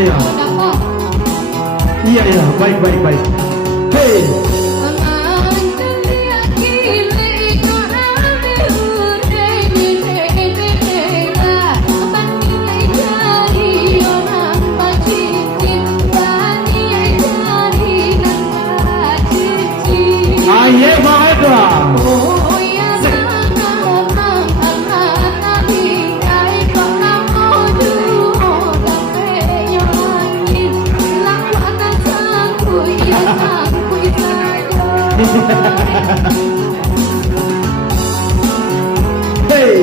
Ayo. Iya iya, baik baik baik. Hey. Ayo banget lah. Hey.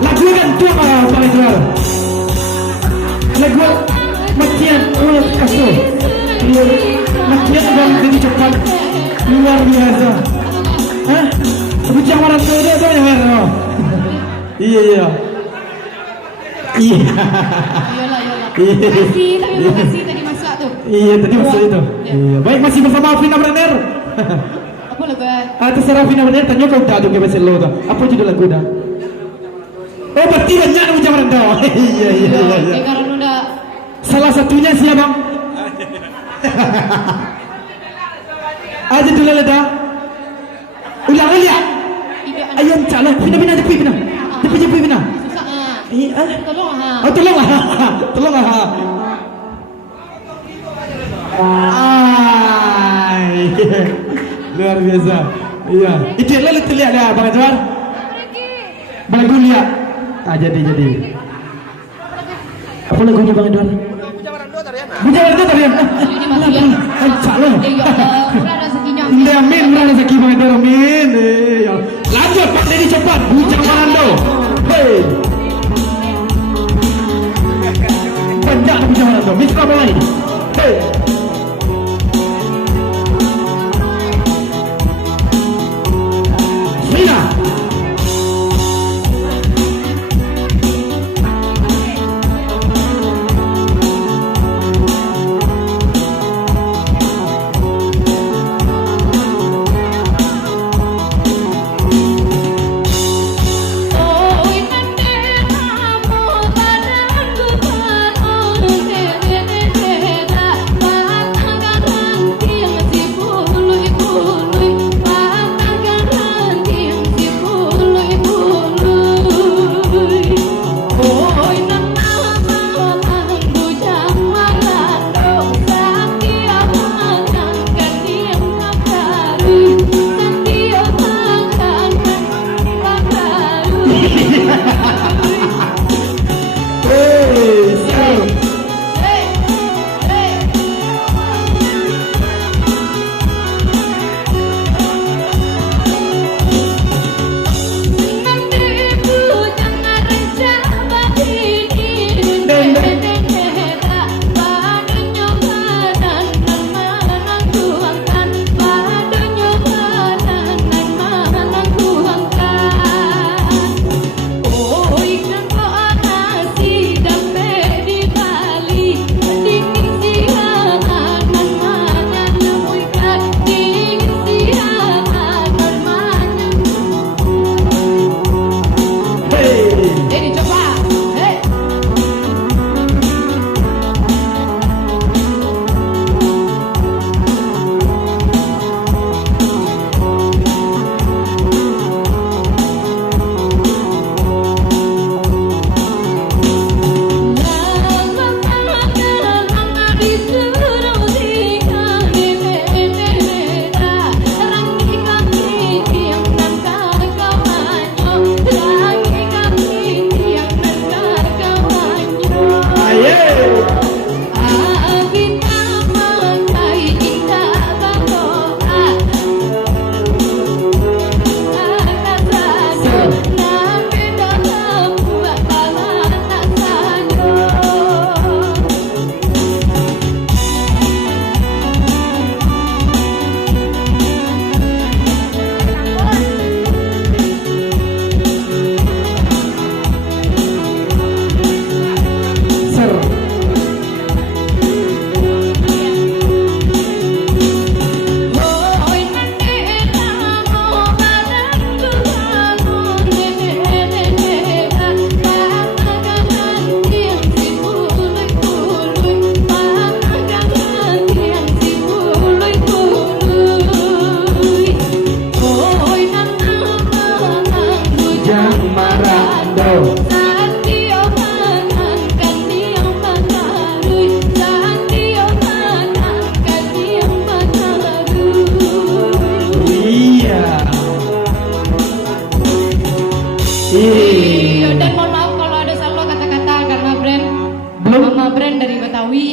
Lagu kan tu apa jual? Lagu makian ulat kaso. Makian bang jadi cepat luar biasa. Hah? Bujang orang tu dia yang hero. Iya iya. Iya. Terima kasih tadi masuk tu. Iya tadi masuk itu. Iya. Baik masih bersama Vina Brenner. Apa lagu? Terserah Vina Brenner tanya kau tak ada ke bahasa lo tu. Apa judul lagu dah? Oh berarti banyak nama macam mana? Iya iya iya. Karena udah. Salah satunya siapa bang? Aja dulu dah. Ulang lihat. Ayam calon. Vina tepi Vina. Tepi Vina. Tolong ha. Oh tolong lah. Tolong lah. Luar biasa. Iya. Itu lihat lah Bang Anwar. Lagu lihat. Jadi. Apa lagunya Bang Anwar? Bujang Tariana. Calon. Murah rezekinya. Amin. Murah rezeki Bang Anwar. Amin. Lanjut Pak Dedi cepat. Bujang Marando. Hey. Banyak Bujang Marando. Mitra Belai. Hey. Mina.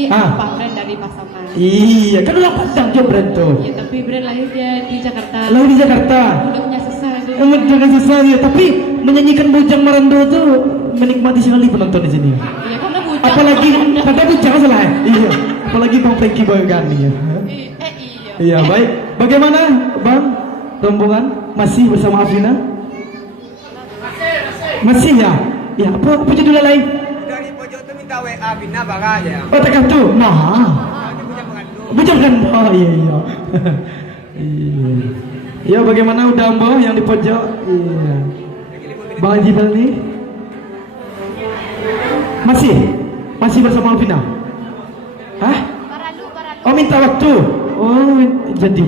Pak brand dari Pasaman. Iya, kan orang Padang Jo brand tuh. Iya, tapi brand lahir dia di Jakarta. Lahir di Jakarta. Hidupnya susah dia. Jangan susah ya, tapi menyanyikan Bujang Marando tuh menikmati sekali penonton di sini. Iya, karena bujang. Apalagi kata Bujang salah ya? Iya. Apalagi Bang Franky Boyogani ya. Iya. Iya, baik. Bagaimana, Bang? Rombongan masih bersama Afina? Masih ya? Ya, apa judulnya lain? Dari pojok tuh minta WA Bina Bara aja. Oh, tekan tuh. Nah. Bujang kan? Oh, iya. Iya. Ya, bagaimana udah Mbak yang di pojok? Iya. Bang Haji nih? Masih bersama Alvina? Hah? Paralu. Oh, minta waktu. Oh, jadi.